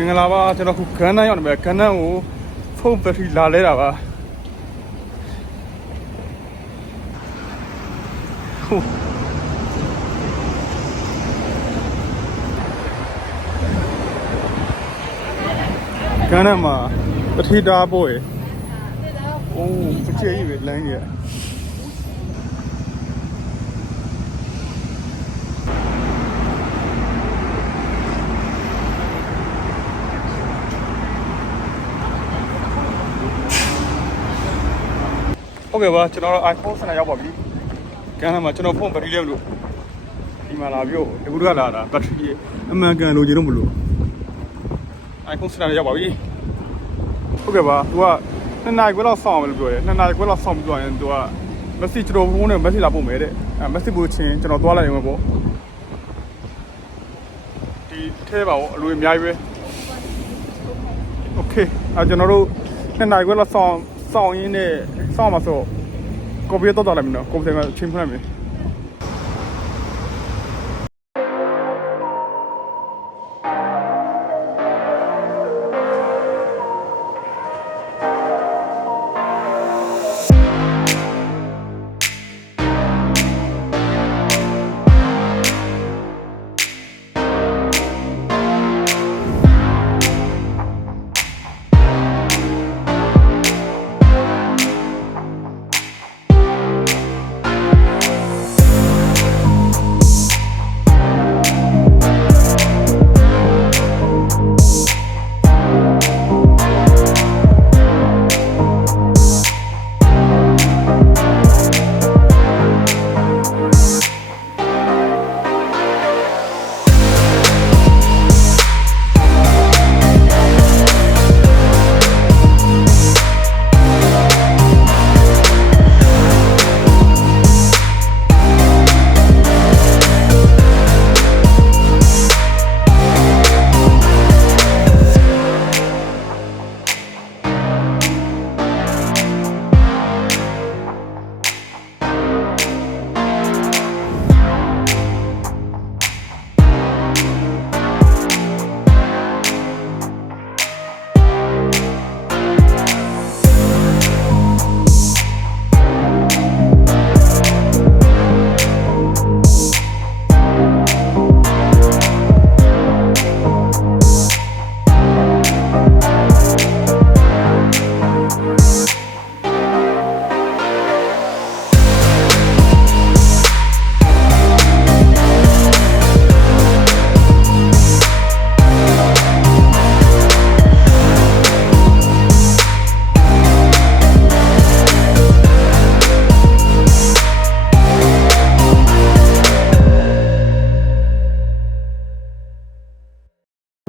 င်္ဂလာပါကျွန်တော်ခုခန်းတန်းရောက်နေပြီခန်းတန်းကိုဖုန်းဘက်ထရီလာလဲတာပါခန်းတန်းမှာပထီတာပို့ရအိုးပချေကြီးပဲလမ်းကြီးဟုတ်ကဲ့ပါကျွန်တော် iPhone 7ရောက်ပါပြီ။ကန်းထဲမှာကျွန်တော်ဖုန်းဘက်ထရီလဲမလို့ဒီမှာလာပြီးတကူတကလာတာဘက်ထရီအမှန်ကန်လိုချင်လို့မလို့ iPhone 7ရောက်ပါပြီ။ဟုတ်ကဲ့ပါသူက2နာရီခွဲလောက်စောင့်အောင်လို့ပြောတယ်2နာရီခွဲလောက်စောင့်ပြီးသွားရင်သူက message ကျွန်တော်ဖုန်းနဲ့ message လာပို့မယ်တဲ့message ပို့ချင်းကျွန်တော်သွားလိုက်ရုံပဲပေါ့ဒီထဲပါဘောအလိုအများကြီးပဲ Okay ကျွန်တော်တို့2နာရီခွဲလောက်စောင့်ရင်းနဲ့စောင့်မှာဆိုကော်ပီတော့တော်လိုက်ပြီနော်ကွန်ပျူတာကချင်းဖွင့်လိုက်ပြီ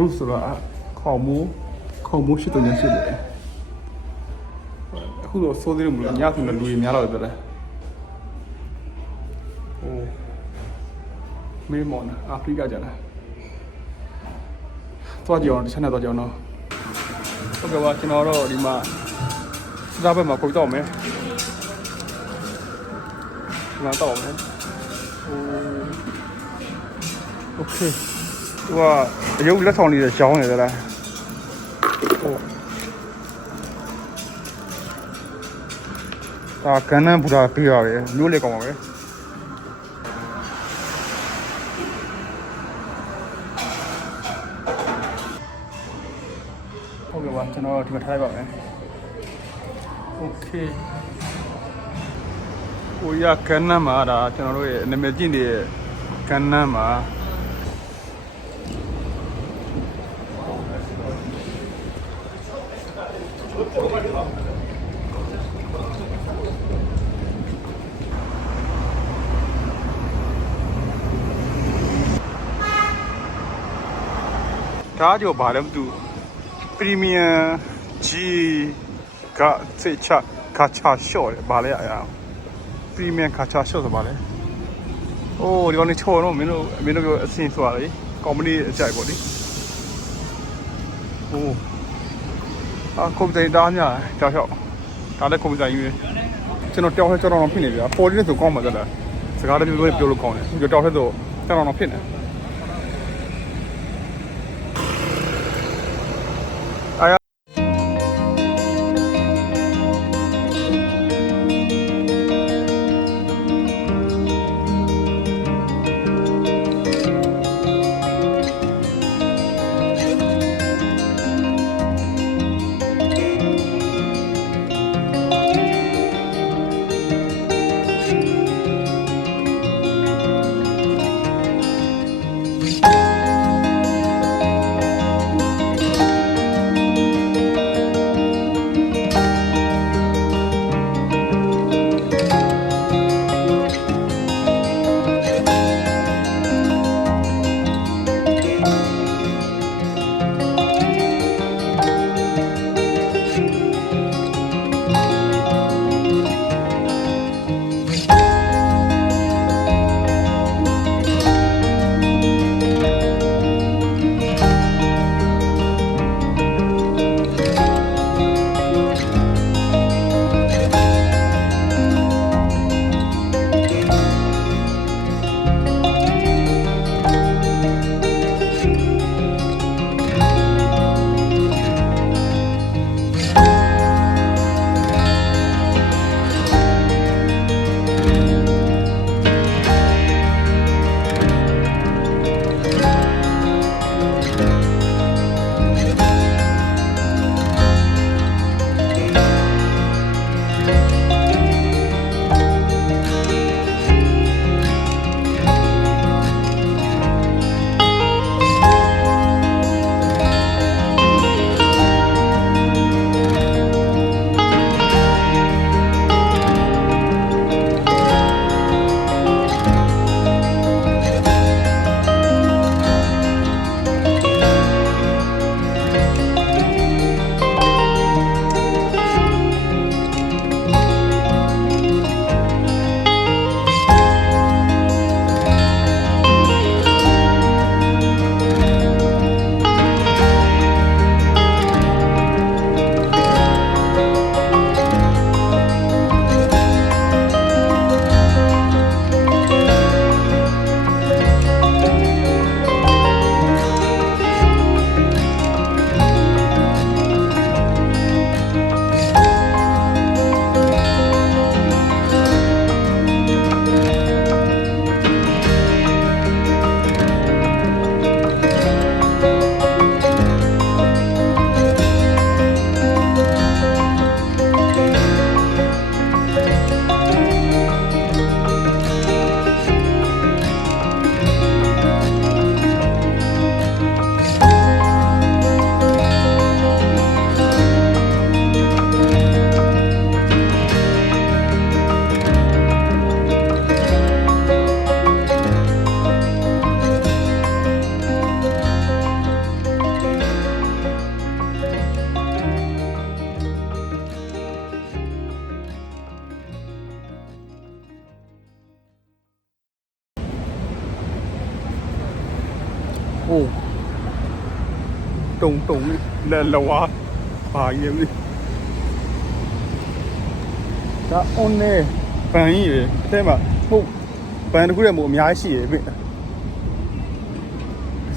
รู้สึกว่าของมูရှိတယ်ရှိတယ်အခုတော့စိုးသေးတယ်မလို့ညဆိုလည်းလူကြီးများတော့တယ်ဟိုမေးမော်နာအာဖရိကကျလာသွားကြအောင်တစ်ချက်နဲ့သွားကြအောင်နော်ဟုတ်ကဲ့ပါကျွန်တော်တော့ဒီမှာစတားဘက်မှာကိုတော့မယ်ဒီမှာတော့မယ်โอเคသူကအယုတ်လက်ဆောင်လေးတွေရောင်းနေသလားဟုတ်ဒါကန်းနန်းဘူတာပေးရတယ်မျိုးလေးကောင်းပါပဲဟုတ်ကဲ့ပါကျွန်တော်ဒီမှာထားလိုက်ပါမယ်โอเคဟိုရကန်းနန်းမှာဒါကျွန်တော်တို့ရဲ့နာမည်ကျင့်တဲ့ကန်းနန်းမှာဒါကြောဘာလဲမသိဘူးပရီမီယံဂျီကစေချာခါချာရှော့တယ်ဘာလဲအရာပရီမီယံခါချာရှော့ဆိုဘာလဲအိုးဒီကောင်လေးချော်တော့မင်းတို့ပြောအစင်ဆိုတာလေကော်မတီအကြိုက်ပေါ့လေဟိုကွန်ပျူတာတားများကြောက်ကြောက်ဒါလည်းကွန်ပျူတာကြီးပဲကျွန်တော်တောက်ထဲကြောက်တော့ဖြစ်နေပြီပေါ်လေးဆိုကောင်းမှသက်တာစကားလည်းပြောလို့ကောင်းတယ်ကျွန်တော်တောက်ထဲဆိုကြောက်တော့ဖြစ်နေ အိုးတုံလက်လဝါဘာကြီးလဲဒါအွန်နေပန်ကြီးပဲအဲထဲမှာဟုတ်ပန်တစ်ခုတည်းမို့အများကြီးရှိတယ်ပြင်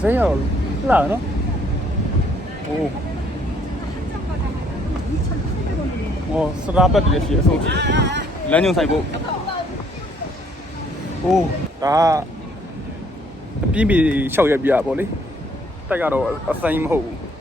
ဆေးရောလှနော်โอ้โอ้စတာပတ်တည်းရှိအဆုံးကြီးလမ်းညွန်ဆိုင်ဖို့โอ้ဒါအပြင်းပြေ6ရက်ပြပေါ့လေတက်ကတော့အဆိုင်မဟုတ်ဘူး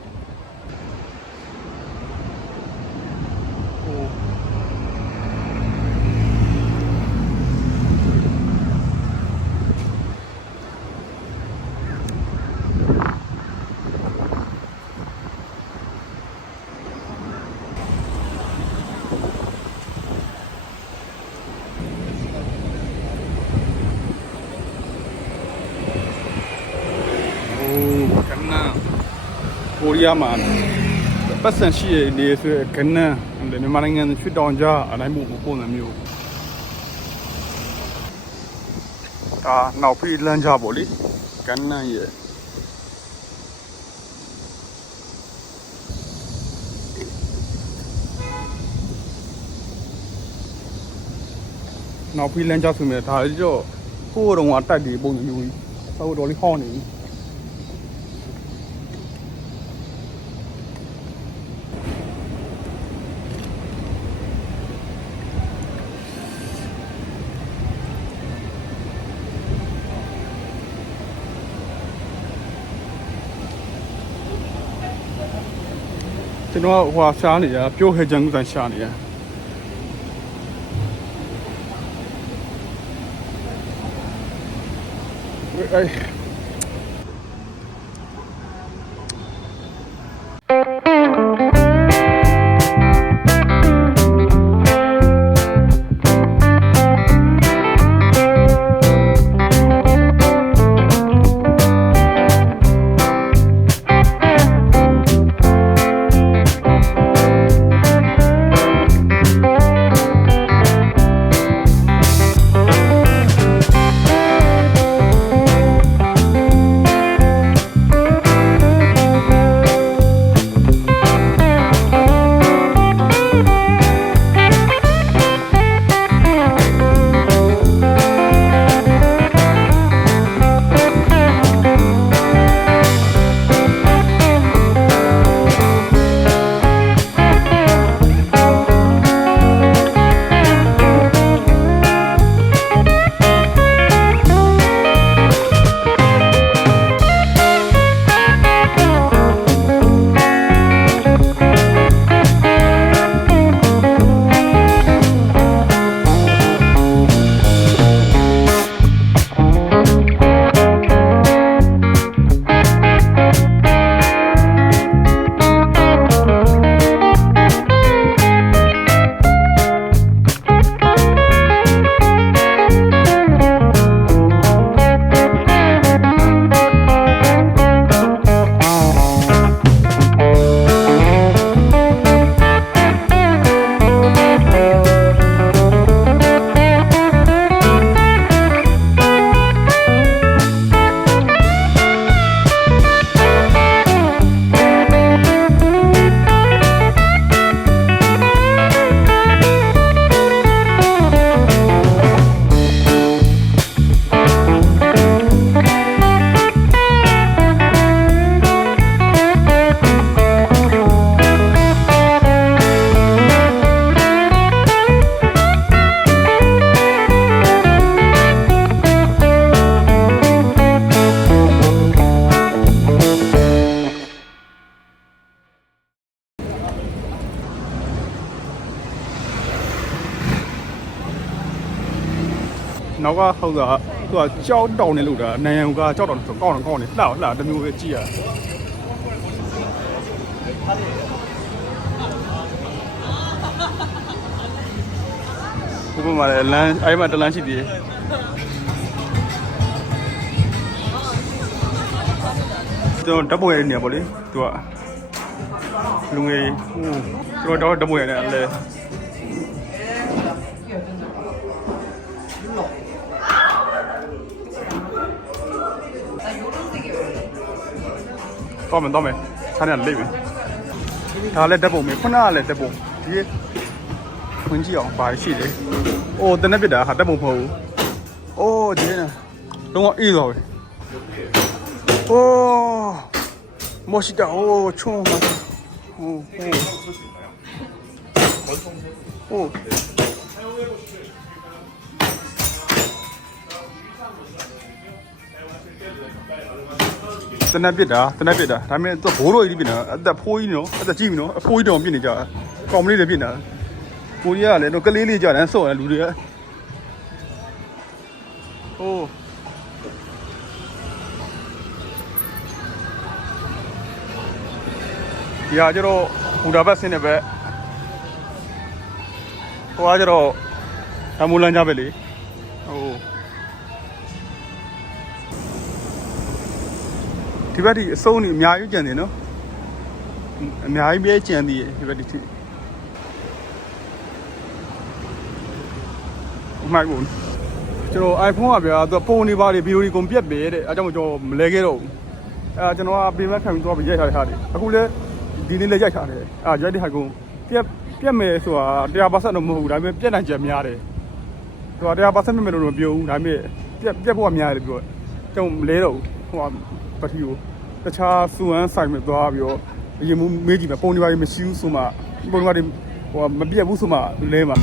ကိုရီးယားမှာပတ်စံရှိရနေဆိုကနန်းမြန်မာနိုင်ငံချွတ်တောင်ကြားအတိုင်းပုံပုံစံမျိုးဒါနောက်ဖေးလမ်းကြပေါ့လေကနန်းရဲ့နောက်ဖေးလမ်းကြဆိုမြဲဒါကြောကိုယ်တော့ကတက်ပြီးပုံစံမျိုးကြီးဟိုတော်လေးဟောင်းနေပြီကျွန်တော်ဟိုရှားနေရပြိုးဟဲဂျန်ကူတန်ရှားနေရအေးနောက်ကဟုတ်တာသူကကြောက်တောင်နေလို့ဒါနိုင်ရန်ကကြောက်တောင်ဆိုကောင်းနေလှတမျိုးပဲကြည့်ရဘုမမလည်းလမ်းအဲ့မှာတလမ်းရှိသေးတယ်ကျွန်တော်ဓာတ်ပုံရနေပါလေသူကလူငယ်ဟိုကျွန်တော်ဓာတ်ပုံရနေလဲ တော့မယ်ဆန်းရလိမ့်မယ်ဒါလည်းတက်ပုံမယ်ခုနကလည်းတက်ပုံဒီခွင်းကြည့်အောင်ပါရှိတယ်အိုးတနက်ပြစ်တာဟာတက်ပုံမဟုတ်ဘူးအိုးဒီနော်လုံးဝအေးသွားပဲအိုးမရှိတာအိုးချုံးဟိုတနက်ပြစ်တာဒါပေမဲ့သူဘိုးတော်ကြီးပြစ်နေတာအသက်ဖိုးကြီးနော်အသက်ကြီးပြီနော်အဖိုးကြီးတောင်ပြစ်နေကြတာကောင်မလေးတွေပြစ်နေတာကိုကြီးကလည်းတော့ကလေးလေးကြတယ်ဆော့တယ်လူတွေကဟိုးဒီဟာကျတော့ဘူဒါဘတ်ဆင်းတဲ့ဘက်ဟိုကကျတော့အမူလန်ကြပဲလေဟိုဒီဘက်ဒီအစုံကြီးအများကြီးကျန်တယ်နော်အများကြီးပဲကျန်သေးတယ်ဒီဘက်ဒီမိုက်ဘူးကျွန်တော် iPhone ကဗျာသူပုံနေပါလေဗီဒီယိုတွေကုန်ပြက်ပဲတဲ့အဲကြောင့်ကျွန်တော်မလဲခဲ့တော့ဘူးအဲကျွန်တော်ကပြင်မဲ့ခံပြီးသွားပြီးရိုက်ထားတဲ့ဟာတွေအခုလည်းဒီနေ့လည်းရိုက်ထားတယ်အဲရိုက်တဲ့ဟာကုန်ပြက်မယ်ဆိုတာ100%တော့မဟုတ်ဘူးဒါပေမဲ့ပြက်နိုင်ကြများတယ်သူက100%ပြက်မယ်လို့တော့ပြောဘူးဒါပေမဲ့ပြက်ဖို့ကများတယ်ပြောကျွန်တော်မလဲတော့ဘူးဟိုပထီကိုတခြားစူဟန်ဆိုင်မှာသွားပြီးတော့အရင်မေးကြည့်မယ်ပုံတွေပါမရှိဘူးဆိုမှပုံတွေပါဟိုမပြက်ဘူးဆိုမှလဲမှာ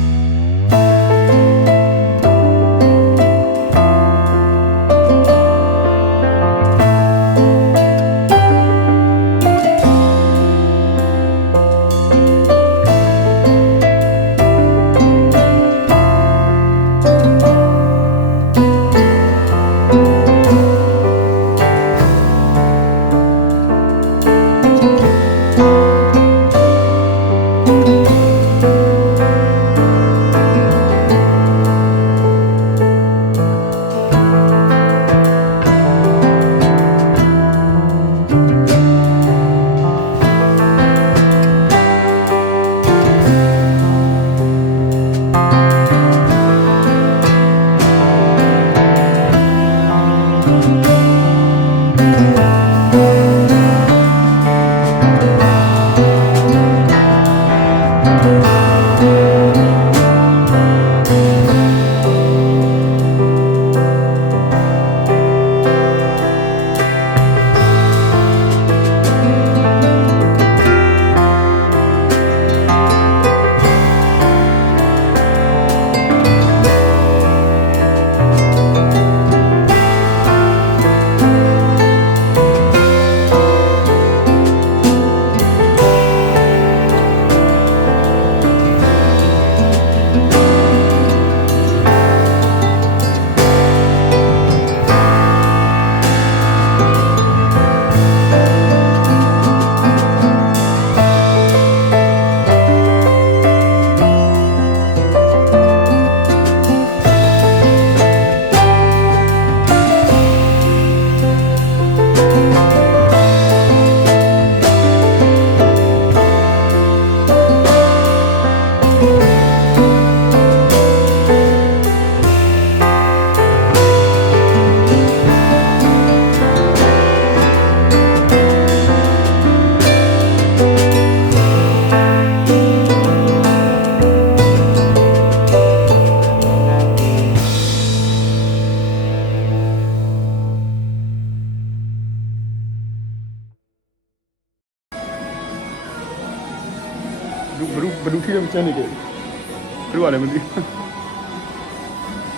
ဘယ်သူထိလည်းမချမ်းနေတယ်ဘယ်လိုလဲမသိ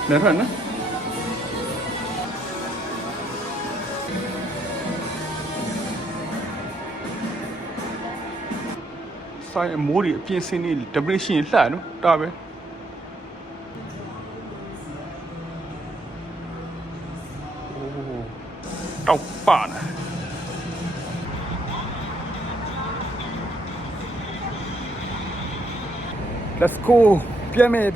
နဲ့ဖက်နော်ဆိုင်အမိုးတွေအပြင်းစင်းနေ depression လှနော်တာပဲတောက်ပါနာLet's go ပြန်မယ်